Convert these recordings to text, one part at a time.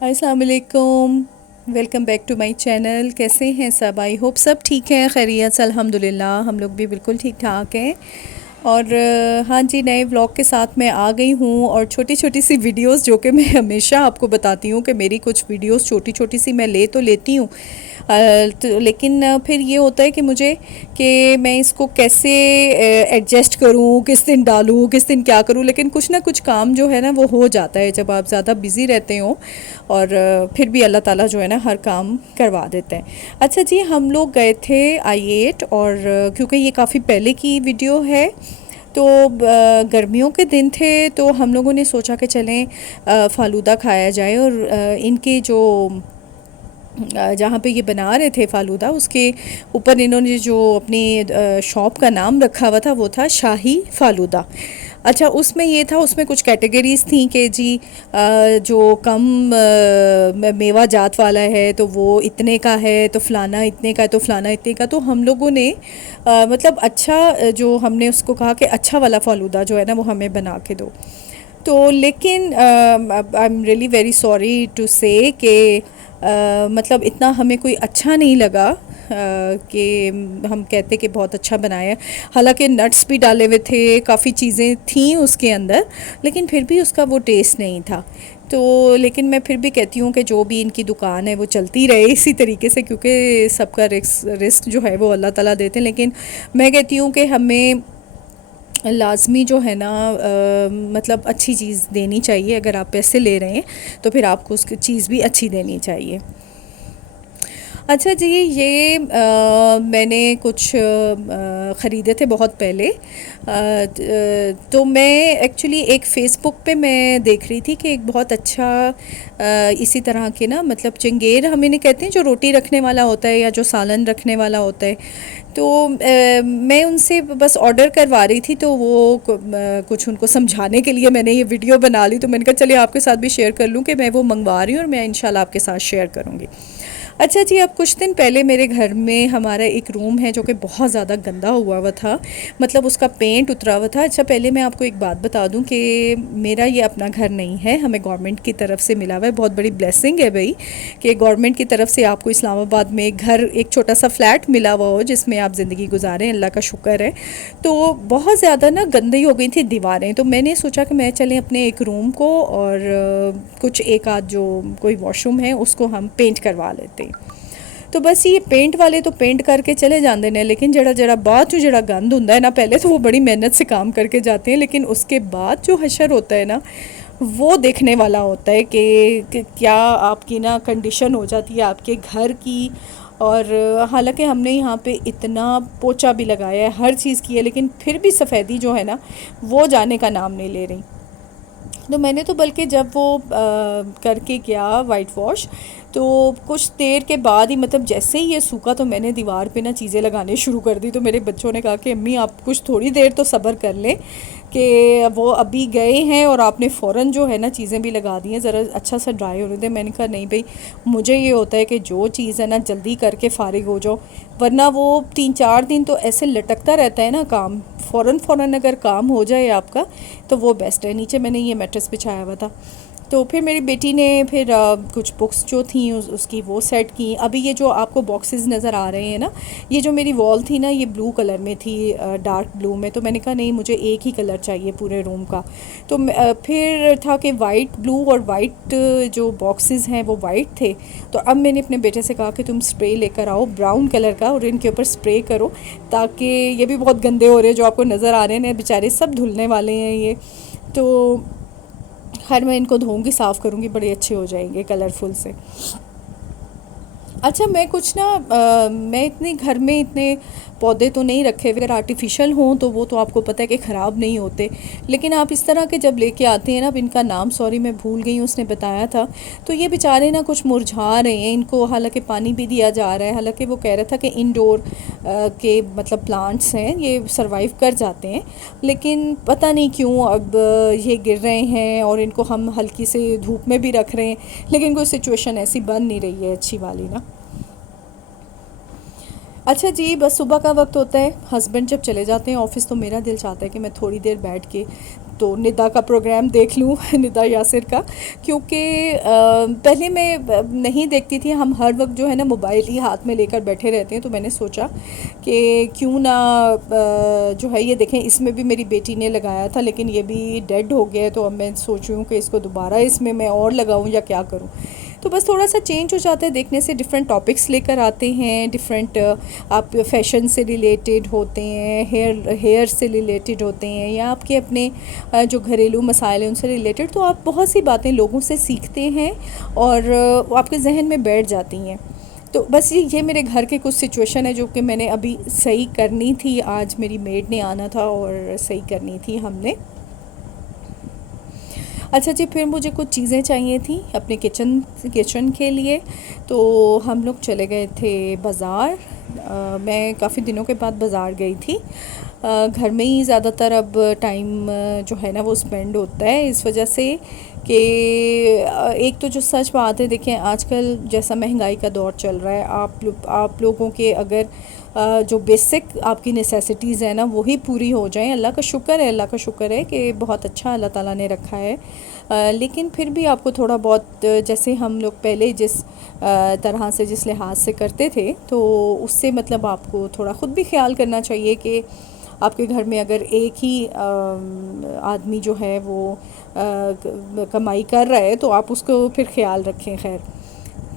अस्सलाम वालेकुम। Welcome back to my channel. कैसे हैं सब? आई होप सब ठीक हैं, खैरियत से अल्हम्दुलिल्लाह। हम लोग भी बिल्कुल ठीक ठाक हैं। और हाँ जी, नए व्लॉग के साथ मैं आ गई हूँ। और छोटी छोटी सी वीडियोस जो कि मैं हमेशा आपको बताती हूँ कि मेरी कुछ वीडियोस छोटी छोटी सी मैं ले तो लेती हूँ, तो लेकिन फिर ये होता है कि मुझे कि मैं इसको कैसे एडजस्ट करूँ, किस दिन डालूँ, किस दिन क्या करूँ। लेकिन कुछ ना कुछ काम जो है ना वो हो जाता है जब आप ज़्यादा बिज़ी रहते हो। और फिर भी अल्लाह ताला जो है ना हर काम करवा देते हैं। अच्छा जी, हम लोग गए थे I8। और क्योंकि ये काफ़ी पहले की वीडियो है, तो गर्मियों के दिन थे तो हम लोगों ने सोचा कि चलें फ़ालूदा खाया जाए। और इनके जो जहाँ पे ये बना रहे थे फ़ालूदा, उसके ऊपर इन्होंने जो अपनी शॉप का नाम रखा हुआ था वो था शाही फ़ालूदा। अच्छा, उसमें ये था, उसमें कुछ कैटेगरीज़ थी कि जी जो कम मेवा जात वाला है तो वो इतने का है, तो फ़लाना इतने का है, तो फ़लाना इतने का। तो हम लोगों ने मतलब अच्छा जो हमने उसको कहा कि अच्छा वाला फ़ालूदा जो है ना वो हमें बना के दो। तो लेकिन I am really very sorry to say कि मतलब इतना हमें कोई अच्छा नहीं लगा कि हम कहते कि बहुत अच्छा बनाया है। हालांकि नट्स भी डाले हुए थे, काफ़ी चीज़ें थीं उसके अंदर, लेकिन फिर भी उसका वो टेस्ट नहीं था। तो लेकिन मैं फिर भी कहती हूँ कि जो भी इनकी दुकान है वो चलती रहे इसी तरीके से, क्योंकि सबका रिस्क जो है वो अल्लाह ताला देते हैं। लेकिन मैं कहती हूँ कि हमें लाज़मी जो है ना मतलब अच्छी चीज़ देनी चाहिए। अगर आप पैसे ले रहे हैं तो फिर आपको उसकी चीज़ भी अच्छी देनी चाहिए। अच्छा जी, ये मैंने कुछ ख़रीदे थे बहुत पहले। तो मैं एक्चुअली एक फ़ेसबुक पे मैं देख रही थी कि एक बहुत अच्छा इसी तरह के ना, मतलब चंगेर हम इन्हें कहते हैं, जो रोटी रखने वाला होता है या जो सालन रखने वाला होता है। तो मैं उनसे बस ऑर्डर करवा रही थी, तो वो कुछ उनको समझाने के लिए मैंने ये वीडियो बना ली। तो मैंने कहा चलिए आपके साथ भी शेयर कर लूँ कि मैं वो मंगवा रही हूँ और मैं इंशाल्लाह आपके साथ शेयर करूँगी। अच्छा जी, अब कुछ दिन पहले मेरे घर में हमारा एक रूम है जो कि बहुत ज़्यादा गंदा हुआ हुआ था, मतलब उसका पेंट उतरा हुआ था। अच्छा, पहले मैं आपको एक बात बता दूं कि मेरा ये अपना घर नहीं है, हमें गवर्नमेंट की तरफ से मिला हुआ है। बहुत बड़ी ब्लेसिंग है भाई कि गवर्नमेंट की तरफ से आपको इस्लामाबाद में एक घर, एक छोटा सा फ्लैट मिला हुआ हो जिसमें आप ज़िंदगी गुजारें, अल्लाह का शुक्र है। तो बहुत ज़्यादा ना गंदी हो गई थी दीवारें, तो मैंने सोचा कि मैं चलें अपने एक रूम को और कुछ एक आध जो कोई वॉशरूम है उसको हम पेंट करवा लेते हैं। तो बस ये पेंट वाले तो पेंट करके चले जाते हैं, लेकिन जरा जरा बाद जो जरा गंद होंदा है ना, पहले तो वो बड़ी मेहनत से काम करके जाते हैं, लेकिन उसके बाद जो हशर होता है ना वो देखने वाला होता है कि क्या आपकी ना कंडीशन हो जाती है आपके घर की। और हालांकि हमने यहाँ पे इतना पोछा भी लगाया है, हर चीज़ की है, लेकिन फिर भी सफ़ेदी जो है ना वो जाने का नाम नहीं ले रही। तो मैंने तो बल्कि जब वो करके गया वाइट वॉश, तो कुछ देर के बाद ही, मतलब जैसे ही ये सूखा, तो मैंने दीवार पे ना चीज़ें लगाने शुरू कर दी। तो मेरे बच्चों ने कहा कि अम्मी आप कुछ थोड़ी देर तो सब्र कर लें कि वो अभी गए हैं और आपने फ़ौरन जो है ना चीज़ें भी लगा दी हैं, ज़रा अच्छा सा ड्राई होने दें। मैंने कहा नहीं भाई, मुझे ये होता है कि जो चीज़ है ना जल्दी करके फ़ारिग हो जाओ, वरना वो 3-4 दिन तो ऐसे लटकता रहता है ना काम। फ़ौरन फ़ौरन अगर काम हो जाए आपका तो वो बेस्ट है। नीचे मैंने ये मैट्रेस बिछाया हुआ था। तो फिर मेरी बेटी ने फिर कुछ बुक्स जो थी उसकी वो सेट की। अभी ये जो आपको बॉक्सेस नज़र आ रहे हैं ना, ये जो मेरी वॉल थी ना ये ब्लू कलर में थी, डार्क ब्लू में। तो मैंने कहा नहीं, मुझे एक ही कलर चाहिए पूरे रूम का। तो फिर था कि वाइट ब्लू और वाइट जो बॉक्सेस हैं वो वाइट थे। तो अब मैंने अपने बेटे से कहा कि तुम स्प्रे लेकर आओ ब्राउन कलर का और इनके ऊपर स्प्रे करो, ताकि ये भी बहुत गंदे हो रहे हैं जो आपको नज़र आ रहे हैं, बेचारे सब धुलने वाले हैं ये। तो हर मैं इनको धोऊंगी, साफ़ करूंगी, बड़े अच्छे हो जाएंगे कलरफुल से। अच्छा, मैं कुछ ना मैं इतने घर में इतने पौधे तो नहीं रखे हुए। अगर आर्टिफिशियल हों तो वो तो आपको पता है कि ख़राब नहीं होते, लेकिन आप इस तरह के जब लेके आते हैं ना, अब इनका नाम सॉरी मैं भूल गई हूँ, उसने बताया था। तो ये बेचारे ना कुछ मुरझा रहे हैं, इनको हालांकि पानी भी दिया जा रहा है। हालांकि वो कह रहा था कि इंडोर के मतलब प्लांट्स हैं, ये सरवाइव कर जाते हैं, लेकिन पता नहीं क्यों अब ये गिर रहे हैं और इनको हम हल्की से धूप में भी रख रहे हैं, लेकिन कोई सिचुएशन ऐसी बन नहीं रही है अच्छी वाली ना। अच्छा जी, बस सुबह का वक्त होता है, हस्बैंड जब चले जाते हैं ऑफ़िस, तो मेरा दिल चाहता है कि मैं थोड़ी देर बैठ के तो निदा का प्रोग्राम देख लूँ निदा यासिर का, क्योंकि पहले मैं नहीं देखती थी। हम हर वक्त जो है ना मोबाइल ही हाथ में लेकर बैठे रहते हैं, तो मैंने सोचा कि क्यों ना जो है ये देखें। इसमें भी मेरी बेटी ने लगाया था, लेकिन ये भी डेड हो गया है, तो अब मैं सोच रही हूँ कि इसको दोबारा इसमें मैं और लगाऊँ या क्या करूँ। तो बस थोड़ा सा चेंज हो जाता है देखने से। डिफरेंट टॉपिक्स लेकर आते हैं, डिफरेंट आप फैशन से रिलेटेड होते हैं, हेयर से रिलेटेड होते हैं, या आपके अपने जो घरेलू मसाइल हैं उनसे रिलेटेड। तो आप बहुत सी बातें लोगों से सीखते हैं और वो आपके जहन में बैठ जाती हैं। तो बस ये मेरे घर के कुछ सिचुएशन है जो कि मैंने अभी सही करनी थी। आज मेरी मेड ने आना था और सही करनी थी हमने। अच्छा जी, फिर मुझे कुछ चीज़ें चाहिए थी अपने किचन किचन के लिए। तो हम लोग चले गए थे बाज़ार। मैं काफ़ी दिनों के बाद बाज़ार गई थी। घर में ही ज़्यादातर अब टाइम जो है ना वो स्पेंड होता है, इस वजह से कि एक तो जो सच बात है, देखें आजकल जैसा महंगाई का दौर चल रहा है, आप लोगों के अगर जो बेसिक आपकी नेसेसिटीज़ है ना वही पूरी हो जाएं, अल्लाह का शुक्र है। अल्लाह का शुक्र है कि बहुत अच्छा अल्लाह ताला ने रखा है। लेकिन फिर भी आपको थोड़ा बहुत जैसे हम लोग पहले जिस तरह से जिस लिहाज से करते थे, तो उससे मतलब आपको थोड़ा ख़ुद भी ख्याल करना चाहिए कि आपके घर में अगर एक ही आदमी जो है वो कमाई कर रहा है, तो आप उसको फिर ख्याल रखें। खैर,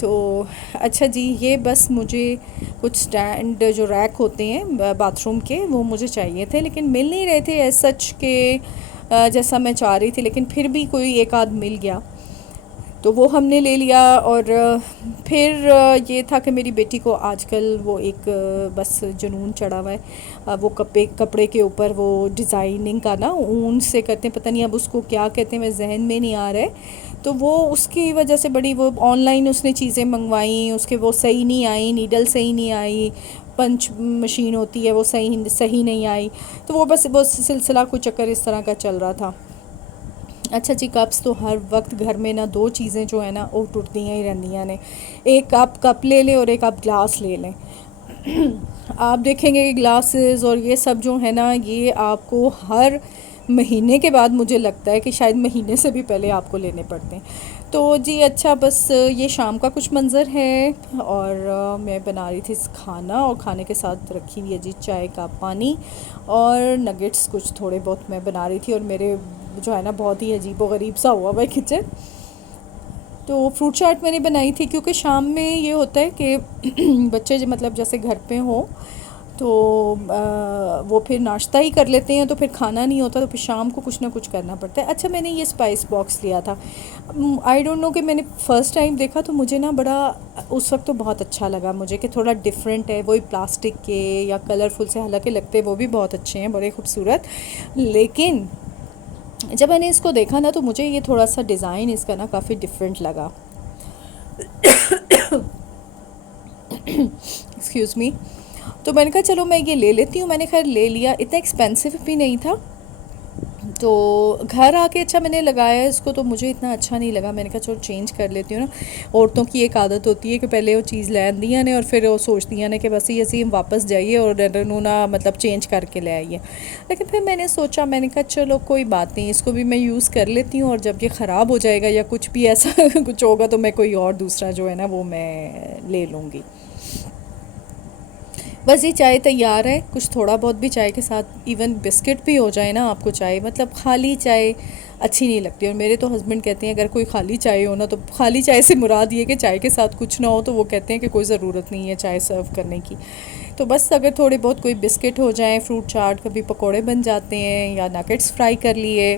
तो अच्छा जी, ये बस मुझे कुछ स्टैंड जो रैक होते हैं बाथरूम के वो मुझे चाहिए थे, लेकिन मिल नहीं रहे थे एज सच के जैसा मैं चाह रही थी। लेकिन फिर भी कोई एक आध मिल गया, तो वो हमने ले लिया। और फिर ये था कि मेरी बेटी को आजकल वो एक बस जुनून चढ़ा हुआ है। वो कपड़े के ऊपर वो डिज़ाइनिंग का ना ऊन से करते हैं, पता नहीं अब उसको क्या कहते हैं, मैं जहन में नहीं आ रहा है। तो वो उसकी वजह से बड़ी वो ऑनलाइन उसने चीज़ें मंगवाई, उसके वो सही नहीं आई, नीडल सही नहीं आई, पंच मशीन होती है वो सही नहीं आई। तो वो बस वो सिलसिला कुछ चक्कर इस तरह का चल रहा था। अच्छा जी, कप्स तो हर वक्त घर में ना दो चीज़ें जो है ना वो टूटदियाँ ही रहंदियाँ ने। एक आप कप ले लें और एक आप ग्लास ले लें। आप देखेंगे कि ग्लासेस और ये सब जो है ना, ये आपको हर महीने के बाद, मुझे लगता है कि शायद महीने से भी पहले आपको लेने पड़ते हैं। तो जी अच्छा, बस ये शाम का कुछ मंज़र है। और मैं बना रही थी खाना, और खाने के साथ रखी हुई है जी चाय का पानी और नगेट्स कुछ थोड़े बहुत मैं बना रही थी। और मेरे जो है ना बहुत ही अजीब व गरीब सा हुआ है किचन। तो फ्रूट चाट मैंने बनाई थी, क्योंकि शाम में ये होता है कि बच्चे मतलब जैसे घर पे हों तो वो फिर नाश्ता ही कर लेते हैं, तो फिर खाना नहीं होता, तो फिर शाम को कुछ ना कुछ करना पड़ता है। अच्छा, मैंने ये स्पाइस बॉक्स लिया था। आई डोंट नो कि मैंने फ़र्स्ट टाइम देखा तो मुझे ना बड़ा उस वक्त तो बहुत अच्छा लगा मुझे कि थोड़ा डिफरेंट है। वही प्लास्टिक के या कलरफुल से हालांकि लगते वो भी बहुत अच्छे हैं, बड़े खूबसूरत। लेकिन जब मैंने इसको देखा ना, तो मुझे ये थोड़ा सा डिज़ाइन इसका ना काफ़ी डिफरेंट लगा। Excuse me. तो मैंने कहा चलो मैं ये ले लेती हूँ। मैंने खैर ले लिया, इतना एक्सपेंसिव भी नहीं था। तो घर आके अच्छा मैंने लगाया इसको, तो मुझे इतना अच्छा नहीं लगा। मैंने कहा चलो चेंज कर लेती हूँ ना। औरतों की एक आदत होती है कि पहले वो चीज़ ले आंदियाँ ने और फिर वो सोचती ने कि बस ये हम वापस जाइए और ना मतलब चेंज करके ले आइए। लेकिन फिर मैंने सोचा, मैंने कहा चलो कोई बात नहीं, इसको भी मैं यूज़ कर लेती हूँ, और जब ये ख़राब हो जाएगा या कुछ भी ऐसा कुछ होगा तो मैं कोई और दूसरा जो है ना वो मैं ले लूँगी। बस ये चाय तैयार है। कुछ थोड़ा बहुत भी चाय के साथ, इवन बिस्किट भी हो जाए ना आपको, चाय मतलब खाली चाय अच्छी नहीं लगती। और मेरे तो हस्बैंड कहते हैं अगर कोई खाली चाय हो ना, तो खाली चाय से मुराद ये कि चाय के साथ कुछ ना हो, तो वो कहते हैं कि कोई ज़रूरत नहीं है चाय सर्व करने की। तो बस अगर थोड़े बहुत कोई बिस्किट हो जाए, फ्रूट चाट, कभी पकोड़े बन जाते हैं या नगेट्स फ्राई कर लिए,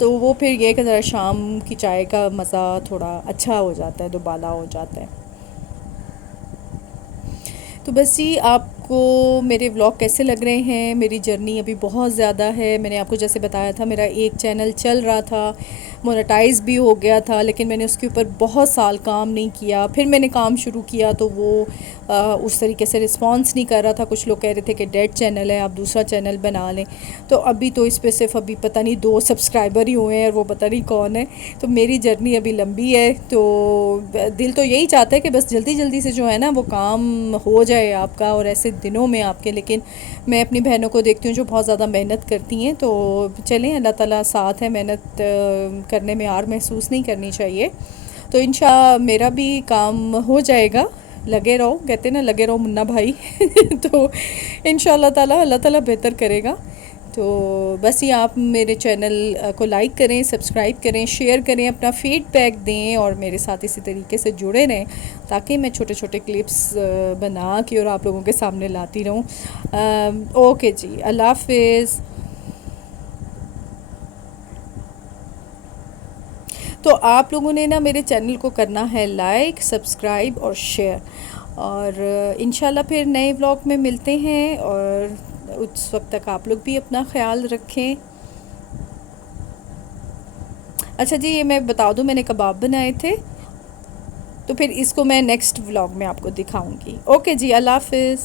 तो वो फिर ये कि ज़रा शाम की चाय का मज़ा थोड़ा अच्छा हो जाता है, दुबाला हो जाता है। तो बस जी, आपको मेरे व्लॉग कैसे लग रहे हैं? मेरी जर्नी अभी बहुत ज़्यादा है। मैंने आपको जैसे बताया था, मेरा एक चैनल चल रहा था, मोनेटाइज भी हो गया था, लेकिन मैंने उसके ऊपर बहुत साल काम नहीं किया। फिर मैंने काम शुरू किया तो वो उस तरीके से रिस्पॉन्स नहीं कर रहा था। कुछ लोग कह रहे थे कि डेड चैनल है, आप दूसरा चैनल बना लें। तो अभी तो इस पे सिर्फ अभी पता नहीं 2 सब्सक्राइबर ही हुए हैं, और वो पता नहीं कौन है। तो मेरी जर्नी अभी लंबी है। तो दिल तो यही चाहता है कि बस जल्दी जल्दी से जो है ना वो काम हो जाए आपका, और ऐसे दिनों में आपके, लेकिन मैं अपनी बहनों को देखती हूँ जो बहुत ज़्यादा मेहनत करती हैं। तो चलें, अल्लाह ताला साथ है, मेहनत करने में हार महसूस नहीं करनी चाहिए। तो इंशाल्लाह मेरा भी काम हो जाएगा, लगे रहो, कहते ना लगे रहो मुन्ना भाई। तो इंशाल्लाह ताला अल्लाह ताला बेहतर करेगा। तो बस ये आप मेरे चैनल को लाइक करें, सब्सक्राइब करें, शेयर करें, अपना फीडबैक दें और मेरे साथ इसी तरीके से जुड़े रहें ताकि मैं छोटे छोटे क्लिप्स बना के और आप लोगों के सामने लाती रहूं। ओके जी, अल्लाह हाफिज़। तो आप लोगों ने ना मेरे चैनल को करना है लाइक, सब्सक्राइब और शेयर, और इंशाल्लाह फिर नए व्लॉग में मिलते हैं, और उस वक्त तक आप लोग भी अपना ख्याल रखें। अच्छा जी, ये मैं बता दूं, मैंने कबाब बनाए थे, तो फिर इसको मैं नेक्स्ट व्लॉग में आपको दिखाऊंगी। ओके जी, अल्लाह हाफिज़।